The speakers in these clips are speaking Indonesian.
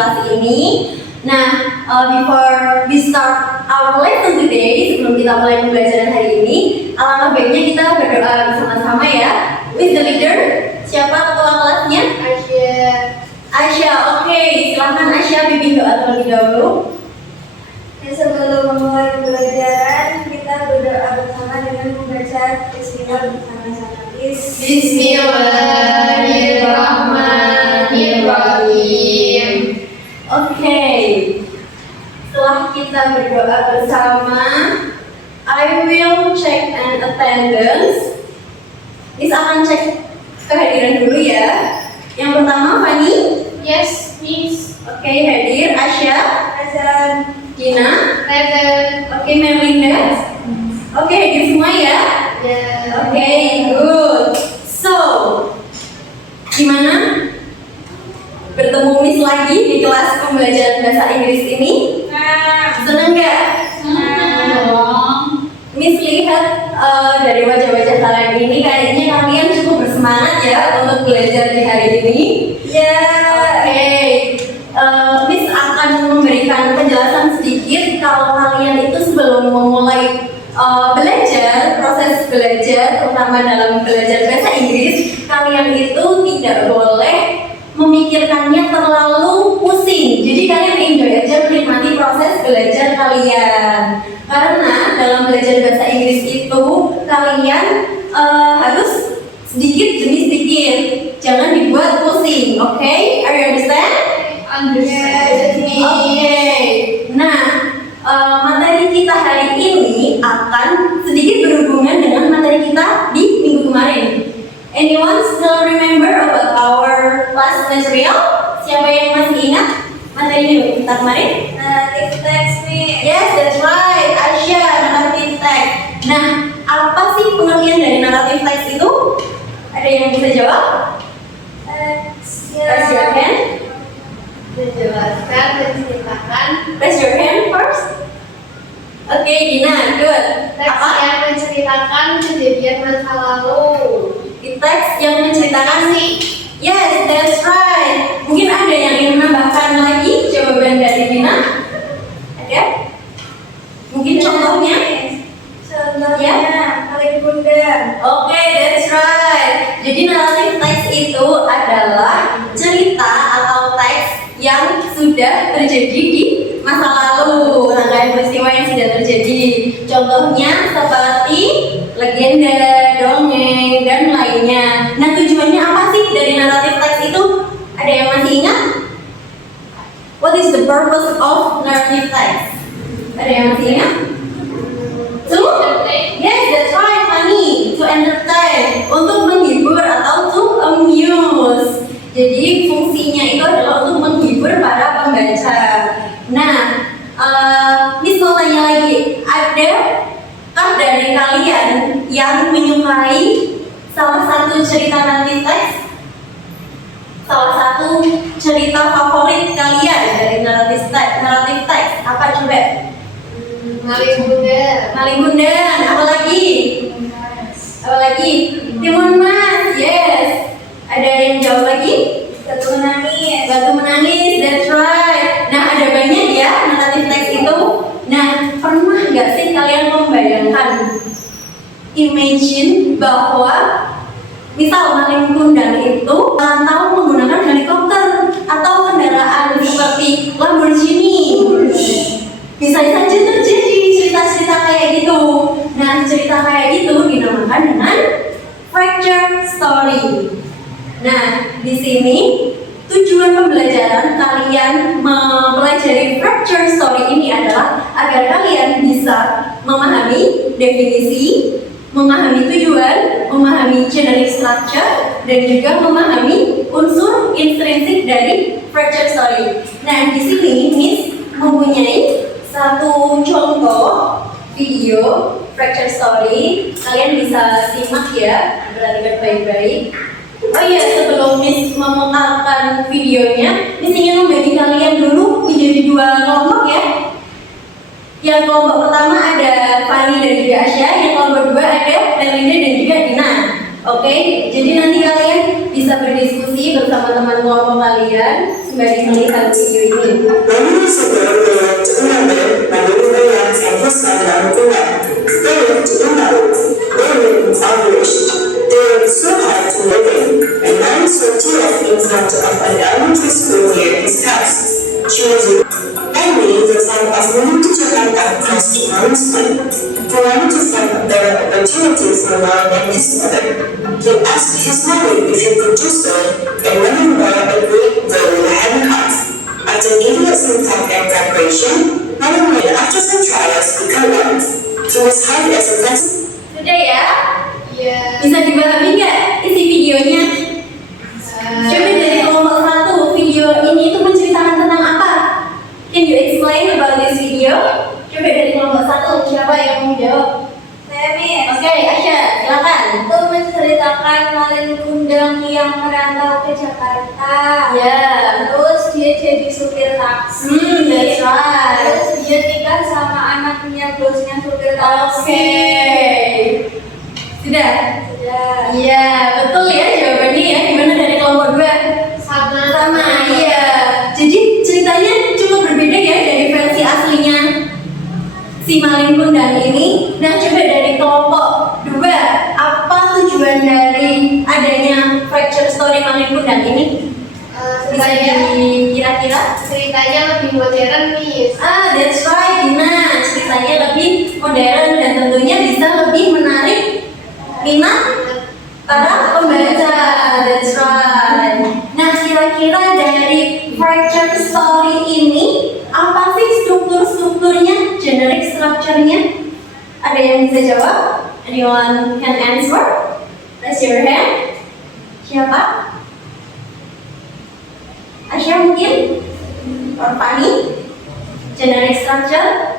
kelas ini. Nah, before we start our lesson today, sebelum kita mulai pembelajaran hari ini, alangkah baiknya kita berdoa bersama-sama ya. With the leader, siapa ketua kelasnya? Aisyah, oke, silahkan Aisyah bimbing doa terlebih dahulu. Sebelum memulai pembelajaran, kita berdoa bersama dengan membaca Bismillah bersama-sama. Bismillahirrahmanirrahim. Oke, setelah kita berdoa bersama, I will check an attendance. Miss akan cek kehadiran dulu ya. Yang pertama, Fani. Yes, Miss. Oke, hadir. Asya. Azan. Gina. Present. Oke, Melinda. Oke, hadir semua ya. Oke, good. So, gimana? Bertemu Miss lagi di kelas pembelajaran bahasa Inggris ini? Senang nggak? Miss lihat dari wajah-wajah kalian ini, kayaknya kalian cukup bersemangat ya untuk belajar di hari ini. Ya. Oke, Miss akan memberikan penjelasan sedikit kalau kalian itu sebelum memulai belajar, proses belajar, terutama dalam belajar bahasa Inggris, kalian itu tidak boleh memikirkannya terlalu pusing. Jadi kalian enjoy aja, menikmati proses belajar kalian. Karena dalam belajar bahasa Inggris itu kalian harus sedikit demi sedikit, jangan dibuat pusing. Oke, are you understand? Understand. Oke. Nah, materi kita hari ini akan sedikit berhubungan dengan materi kita di minggu kemarin. Anyone still remember about our last material? Siapa yang masih ingat materi minggu kita kemarin? Narrative text nih. Yes, that's right. Aisyah, narrative text. Nah, apa sih pengertian dari narrative text itu? Ada yang bisa jawab? Raise your hand. Menjelaskan, menceritakan Raise your hand first. Oke, Dina, good. teks Apa? yang menceritakan kejadian masa lalu. Di teks yang menceritakan sih. Yes, that's right. Mungkin ada yang ingin menambahkan lagi jawaban dari Dina? Ada? Mungkin contohnya? Contohnya, paling bunda. Oke, that's right. Jadi narrative text itu adalah cerita atau teks yang sudah terjadi di masa lalu, rangkaian peristiwa yang sudah terjadi. Contohnya seperti legenda, dongeng, dan lainnya. Nah, tujuannya apa sih dari narrative text itu? Ada yang masih ingat? What is the purpose of narrative text? Ada yang masih ingat? Yes, that's right, Fanny. To entertain, untuk menghibur atau to amuse. Jadi fungsinya itu adalah untuk menghibur para pembaca. Nah, Miss mau tanya lagi, adakah dari kalian yang menyukai salah satu cerita narrative text? Salah satu cerita favorit kalian dari narrative text apa coba? Malin Bunda. Malin Bunda, apa lagi? Apa lagi? Timun Mas, yes. Ada yang jawab lagi? Batu menangis. Batu menangis, that's right. Nah, ada banyak ya narrative text itu. Nah, pernah nggak sih kalian membayangkan, imagine bahwa misal Malin Kundang itu tahu menggunakan helikopter atau kendaraan seperti Lamborghini. Bisa saja terjadi cerita-cerita kayak gitu. Nah, cerita kayak gitu dinamakan dengan fracture story. Nah, di sini tujuan pembelajaran kalian mempelajari fracture story ini adalah agar kalian bisa memahami definisi, memahami tujuan, memahami generic structure, dan juga memahami unsur intrinsik dari fracture story. Nah, di sini Miss mempunyai satu contoh video fracture story. Kalian bisa simak ya, perhatikan baik-baik. Oh iya, sebelum Miss memutarkan videonya, Miss ingin membagi kalian dulu menjadi dua kelompok ya. Yang kelompok pertama ada Fanny dan juga Asya, yang kelompok kedua ada Melinda dan juga Dina. Oke, jadi nanti kalian bisa berdiskusi bersama teman kelompok kalian sembari melihat video ini. Lalu sebelum belok Ungabe, lalu belok kampus dalam Ungabe. Belok Ungabe, belok English. They were so hard to live in, and I saw tears in front of an elementary school near his house. She was Emily, the son of moving to Jakarta across the mountain. He wanted to find a better opportunity for life and his mother. He asked his mother if he could do so, and when he agreed, they were having heart. After needing some time and preparation, Madam Mary, after some trials, became one. He was hired as a lesson. Sudah ya? Iya. Bisa dipahami nggak isi videonya? Coba dari kelompok 1, video ini itu menceritakan tentang apa? Can you explain about this video? Coba dari kelompok 1, siapa yang mau jawab? Saya Miss. Oke, Asya, silakan. Itu menceritakan Malin Kundang yang merantau ke Jakarta. Ya. Terus dia jadi supir taksi. That's right. Terus dia nikah sama anaknya bosnya supir taksi. Oke. Sudah? Sudah. Iya, betul ya jawabannya ya. Gimana dari kelompok 2? Sama. Sama, iya. Jadi ceritanya cukup berbeda ya dari versi aslinya si Malin Kundang ini. Nah, coba dari kelompok 2, apa tujuan dari adanya fracture story Malin Kundang ini? Bisa kira-kira? Ceritanya lebih modern, Miss. That's right, Dina. Ceritanya lebih modern dan tentunya bisa lebih menarik minat para pembaca. That's right. Nah, kira-kira dari fracture story ini apa sih strukturnya, generic structure-nya? Ada yang bisa jawab? Anyone can answer? Raise your hand. Siapa? Asya mungkin? Or Fani? Generic structure?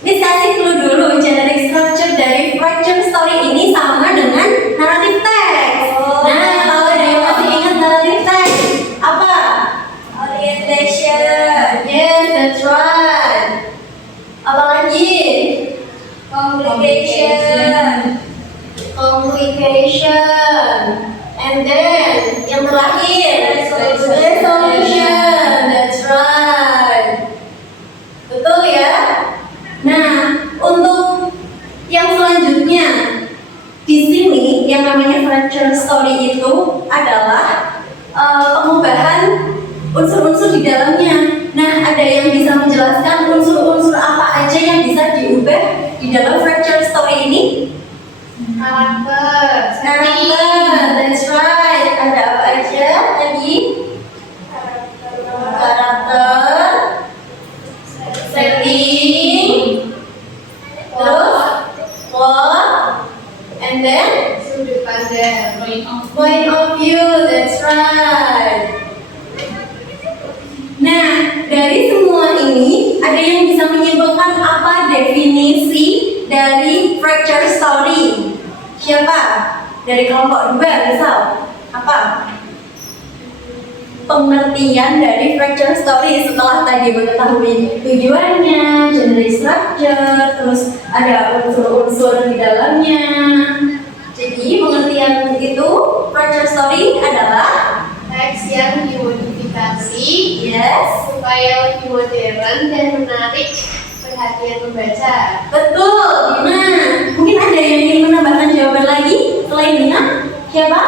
Ini kasih clue dulu. Generic structure dari fracture story ini sama dengan narrative text. Nah, kalau ada yang masih ingat narrative text, apa? Orientation. Yes, that's right. Apa lagi? Complication. Complication. And then yang terakhir, resolution. That's right. Betul ya? Nah, untuk yang selanjutnya di sini yang namanya fracture story itu adalah pengubahan unsur-unsur di dalamnya. Nah, ada yang bisa menjelaskan unsur-unsur apa aja yang bisa diubah di dalam fracture story ini? Karakter. That's right. Ada apa aja tadi? Karakter, setting, terus plot, and then Sudut pandang. point of view. That's right. Nah, dari semua ini ada yang bisa menyimpulkan apa definisi dari fracture story? Siapa? Dari kelompok 2 misal. Apa? Pengertian dari fracture story setelah tadi mengetahui tujuannya, generic structure, terus ada unsur-unsur di dalamnya. Jadi pengertian itu fracture story adalah Teks yang dimodifikasi yes, supaya lebih modern dan menarik perhatian pembaca. betul, Dina. Mungkin ada yang ingin menambahkan jawaban lagi selain Dina? Siapa?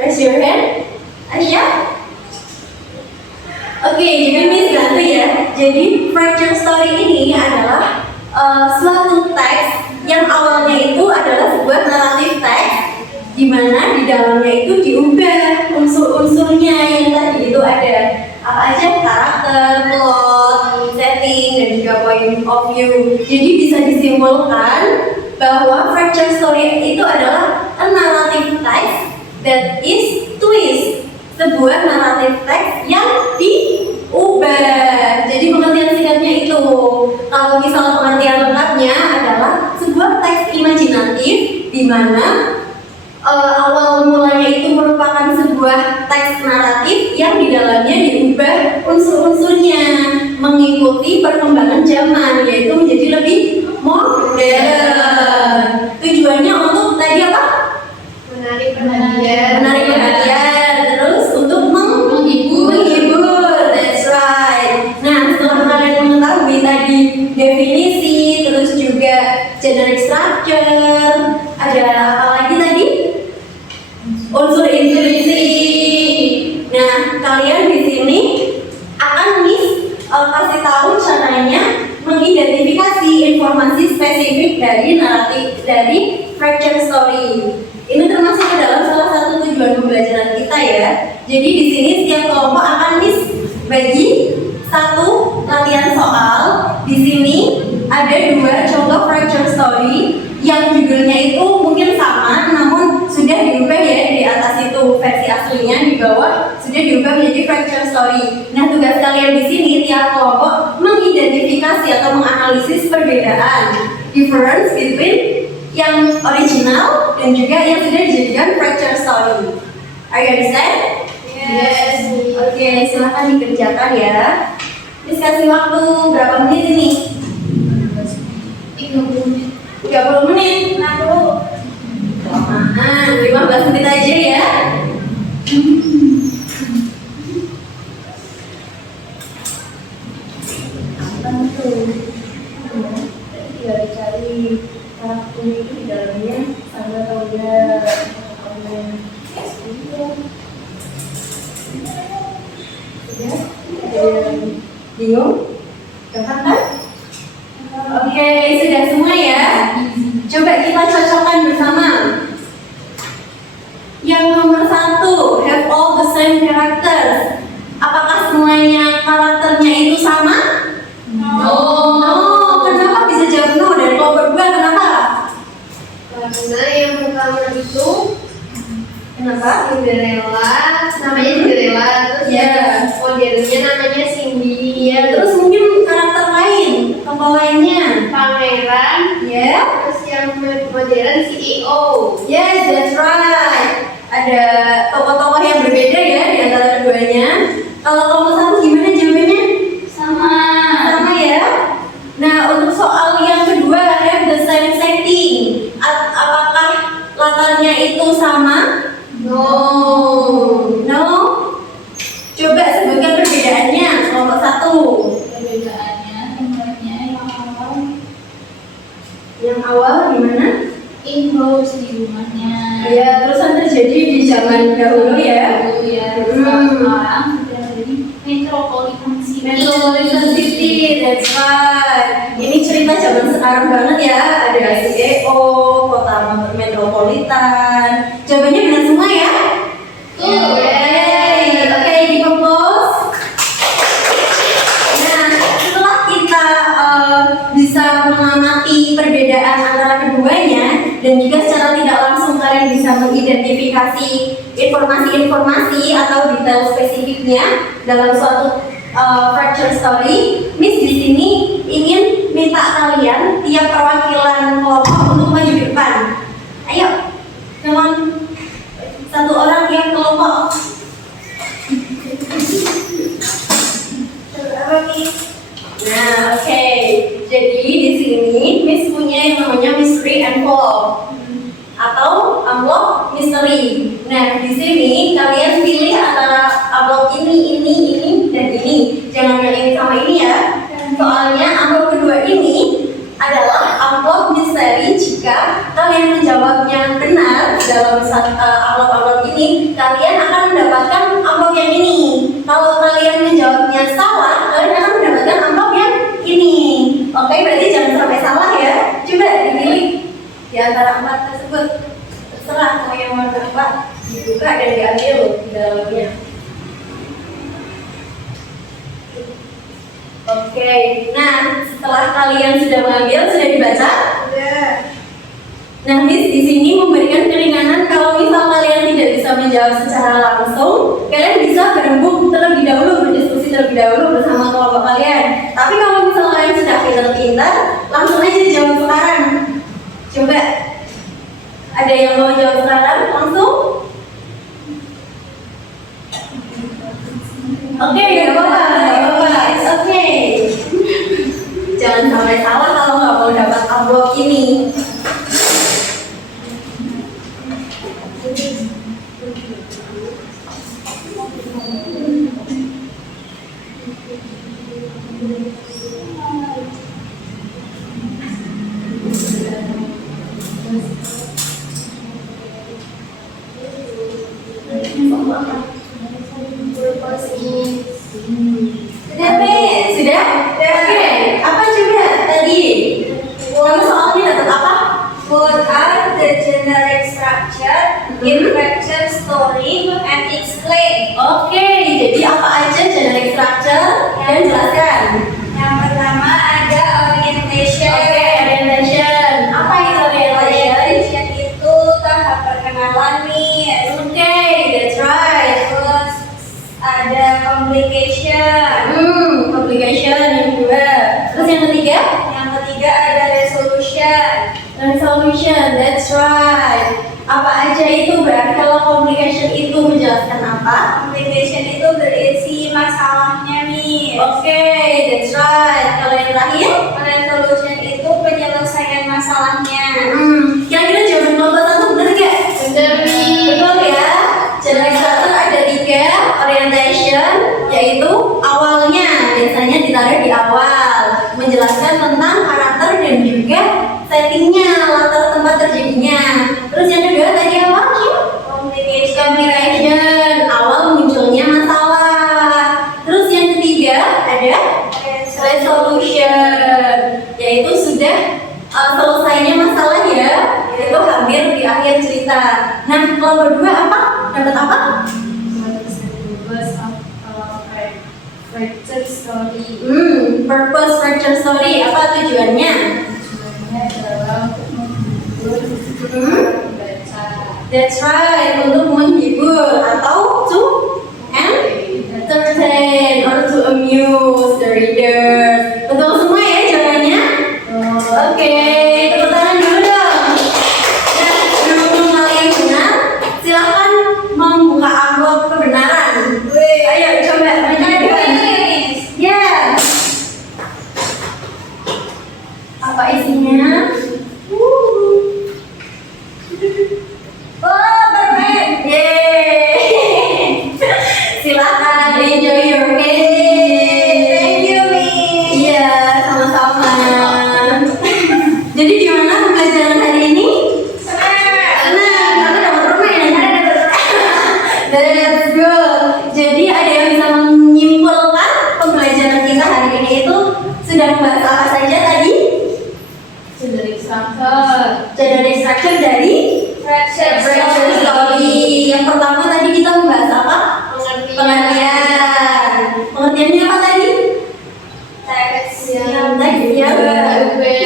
Raise your hand. Asya? Oke, jadi Miss ganti ya. Jadi fracture story ini adalah suatu teks yang awalnya itu adalah sebuah naratif teks di mana di dalamnya itu diubah unsur-unsurnya yang tadi itu ada apa aja, karakter, plot, setting, dan juga point of view. Jadi bisa disimpulkan bahwa fracture story itu adalah a narrative text that is twist, sebuah naratif teks yang diubah. Jadi pengertian singkatnya itu, kalau misal pengertian lengkapnya adalah sebuah teks imajinatif di mana awal mulanya itu merupakan sebuah teks naratif yang di dalamnya diubah unsur-unsurnya mengikuti perkembangan zaman, yaitu menjadi lebih modern. Tujuannya untuk tadi apa? Menarik perhatian. Menarik perhatian, terus untuk structure. Ada apa lagi tadi? Unsur intuisi. Nah, kalian di sini akan kasih tahu caranya mengidentifikasi informasi spesifik dari naratif dari fracture story. Ini termasuk ke dalam salah satu tujuan pembelajaran kita ya. Jadi di sini setiap kelompok akan bagi satu latihan soal. Di sini ada 2 contoh fracture story yang judulnya itu mungkin sama, namun sudah diubah ya. Di atas itu versi aslinya, di bawah sudah diubah menjadi fracture story. Nah, tugas kalian di sini tiap kelompok mengidentifikasi atau menganalisis perbedaan difference between yang original dan juga yang sudah dijadikan fracture story. Are you understand? Yes. Oke, silahkan dikerjakan ya. Terus kasih waktu berapa menit ini? 30 menit. 30 menit, 60. Kelamaan, 15 menit aja ya. Apa tuh? Tinggal dicari karakter itu di dalamnya sama atau enggak. Bingung? Gampang kan? Oke, sudah semua ya. Coba kita cocokkan bersama. Yang nomor 1, have all the same characters. Apakah semuanya karakternya itu sama? No. Kenapa bisa jawab no? Dari kelompok 2 kenapa? Karena yang pertama itu Kenapa? Cinderella, namanya Cinderella, terus Ya. modelnya namanya Cindy. Iya, terus mungkin karakter lain, tokoh lainnya. Pangeran, Ya. terus yang modern CEO. Yes, that's right. Ada tokoh-tokoh yang berbeda ya di antara keduanya. Kalau kelompok 1 gimana jawabannya? Sama. Sama ya. Nah, untuk soal yang kedua, have the same setting. Apakah latarnya itu sama? No. Coba sebutkan perbedaannya kelompok 1. Perbedaannya tempatnya yang awal Yang awal gimana? in-house di rumahnya. Ya, terusan terjadi di zaman dahulu ya. Dulu ya. Sekarang sudah jadi metropolitan city. Metropolitan City, that's right. Ini cerita zaman sekarang banget ya. Ada CEO, kota metropolitan. Jawabannya benar semua ya? Yeay. Oke, di kompos. Nah, setelah kita bisa mengamati perbedaan antara keduanya dan juga secara tidak langsung kalian bisa mengidentifikasi informasi-informasi atau detail spesifiknya dalam suatu fracture story, Miss di sini ingin minta kalian tiap perwakilan kelompok untuk maju di depan. Ayo, teman, satu orang tiap kelompok. Nah, oke. Jadi di sini Miss punya yang namanya mystery envelope atau amplop misteri. Nah, di sini kalian pilih antara amplop ini, dan ini. Jangan yang ini sama ini ya. Soalnya amplop kedua ini adalah amplop misteri. Jika kalian menjawabnya benar dalam amplop-amplop ini, kalian akan mendapatkan amplop yang ini. Kalau kalian menjawabnya salah, kalian akan mendapatkan amplop yang ini. Oke, berarti jangan sampai salah ya. Coba dipilih di antara 4 tersebut. Terserah mau yang warna apa, dibuka dan diambil di dalamnya. Oke, nah setelah kalian sudah mengambil, sudah dibaca? Sudah. Nah, Miss di sini memberikan keringanan kalau misal kalian tidak bisa menjawab secara langsung, kalian bisa berembuk terlebih dahulu, berdiskusi terlebih dahulu bersama kelompok kalian. Tapi kalau misal kalian sudah pintar-pintar, langsung aja jawab sekarang. Coba, ada yang mau jawab sekarang langsung? Oke, gak apa-apa, it's okay. Jangan sampai salah kalau nggak mau dapat amplop ini. complication. Complication yang kedua. Terus yang ketiga? Yang ketiga ada resolution. Resolution, that's right. Apa aja itu berarti kalau complication itu menjelaskan apa? Complication itu berisi masalahnya nih. Oke, that's right. Kalau yang terakhir? Resolution itu penyelesaian masalahnya. Kira-kira jawaban kelompok satu benar gak? Bener nih. Betul ya. Jawaban satu ada 3, orientation, yaitu awalnya biasanya ditaruh di awal, menjelaskan tentang karakter dan juga settingnya, latar tempat terjadinya. Terus yang kedua tadi apa? Complication, awal munculnya masalah. Terus yang ketiga ada resolution, yaitu sudah selesainya masalah ya, itu hampir di akhir cerita. Nah, kelompok dua apa? Dapat apa? Fracture story. Purpose fracture story, apa tujuannya? Tujuannya adalah untuk menghibur pembaca. That's right, untuk menghibur atau to entertain or to amuse the readers. Betul semua ya jawabannya? Oke, tepuk tangan dulu dong. Nah, berhubung kalian benar, silakan membuka amplop kebenaran. Ayo coba menunjukkan. Ya. Apa isinya? Oh, perfect. Yeay. Silakan enjoy your candy. Thank you, Miss. Iya, sama-sama. Jadi gimana pembelajaran hari ini? Senang, karena dapat permen. That's good. Jadi ada yang bisa menyimpulkan pembelajaran kita hari ini itu sudah membahas apa saja tadi? Generic structure. Generic structure dari Fracture story. Yang pertama tadi kita membahas apa? Pengertian. Pengertiannya apa tadi? teks Teks yang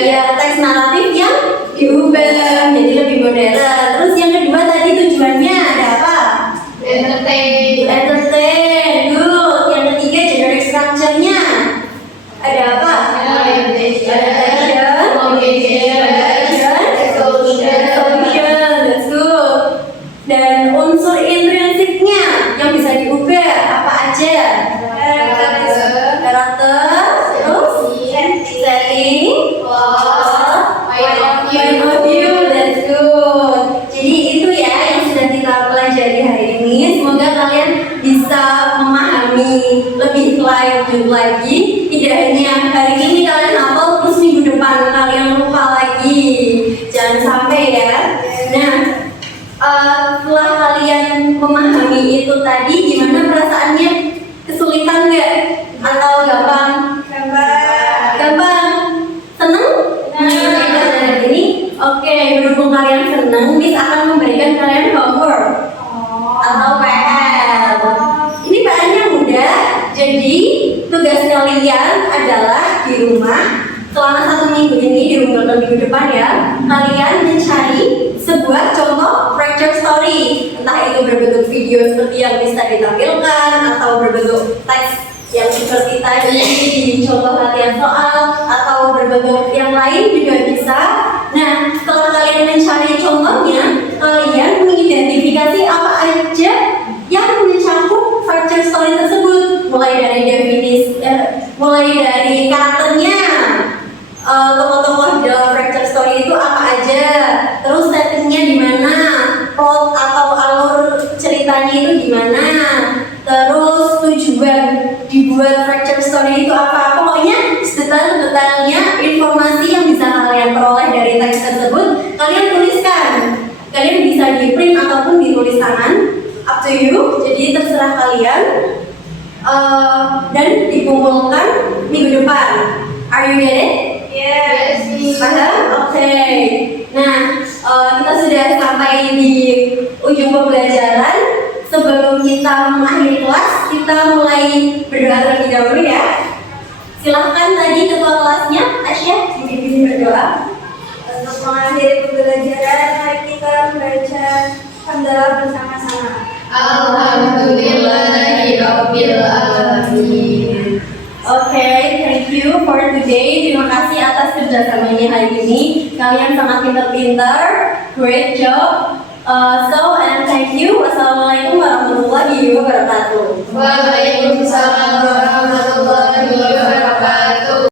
ya, teks naratif yang diubah jadi lebih modern. Terus yang kedua tadi tujuannya ada apa? Entertain. Entertain. Good. Yang ketiga generic structure-nya ada apa? Orientation. Complication. Resolution. Resolution. That's good. Dan unsur intrinsiknya yang bisa diubah apa aja? Karakter, terus setting, point of view, that's good. Jadi itu ya yang sudah kita pelajari hari ini. Semoga kalian bisa memahami lebih lanjut lagi. Tidak hanya hari ini kalian hafal, terus minggu depan kalian lupa lagi. Jangan sampai ya. Nah, setelah kalian memahami itu tadi, gimana perasaannya? Kesulitan nggak? Atau gampang? Gampang. Seneng? Nah, ini oke. Berhubung kalian seneng, Miss akan memberikan kalian homework atau PR. Ini PR-nya mudah. Jadi tugas kalian adalah di rumah selama 1 minggu ini, di rumah dan minggu depan ya, kalian mencari sebuah contoh fracture story, entah itu berbentuk video seperti yang bisa ditampilkan atau berbentuk teks yang seperti tadi di contoh latihan soal atau berbentuk yang lain juga bisa. Nah, setelah kalian mencari contohnya, kalian mengidentifikasi apa aja yang mencakup fracture story tersebut, mulai dari definisi, mulai dari karakternya, tokoh-tokoh dalam fracture story itu apa aja, terus settingnya di mana, plot atau alur ceritanya itu gimana, terus tujuan dibuat fracture story itu apa. Pokoknya detail-detailnya informasi yang bisa kalian peroleh dari teks tersebut kalian tuliskan. Kalian bisa di print ataupun ditulis tangan, up to you, jadi terserah kalian. Dan dikumpulkan minggu depan. Are you get it? Yes. Paham? Oke. Nah, kita sudah sampai di ujung pembelajaran. Sebelum kita mengakhiri kelas, kita mulai berdoa terlebih dahulu ya. Silahkan tadi ketua kelasnya, Asya, bimbing berdoa. Untuk mengakhiri pembelajaran, mari kita membaca hamdalah bersama-sama. Alhamdulillahirabbil Rabbil Alamin. Oke, thank you for today. Terima kasih atas kerjasamanya hari ini. Kalian sangat pintar-pintar. Great job. And thank you. Wassalamualaikum warahmatullahi wabarakatuh. Waalaikumsalam